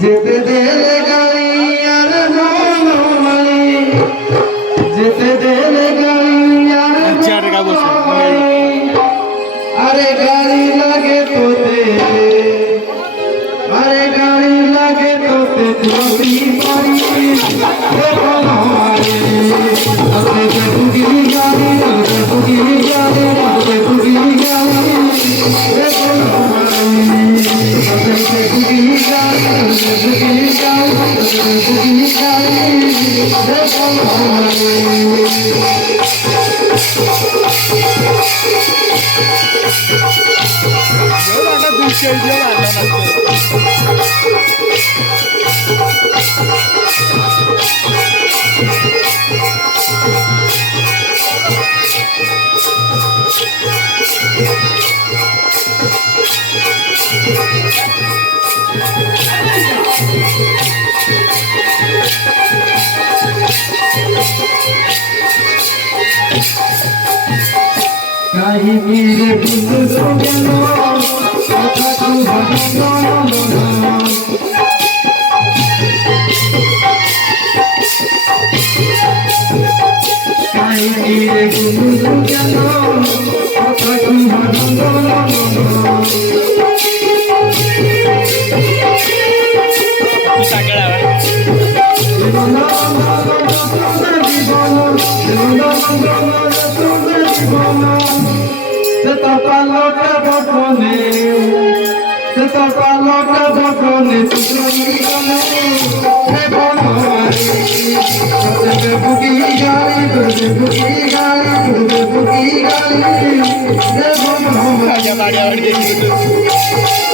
যেতে দেলে গাড়ি আর মলি যেতে দেলে গাড়ি আর আরে গাড়ি লাগে তোতে আরে গাড়ি লাগে তোতে তুই পারি দেখো আমারে তোতে বুগি গাড়ি তোতে বুগি গাড়ি তোতে বুগি গাড়ি দেখো আমারে তোতে বুগি গাড়ি তোতে বুগি গাড়ি তোতে বুগি গাড়ি দেখো আমারে কাহিনীর বিন্দু সগেন কথা তু ভগবান কাহিনীর বিন্দু সগেন কথা তু ভগবান Seta palota botone, seta palota botone, sutrani kone, bono ari. Tebe buki gali, tebe buki gali, tebe buki gali, bono ari.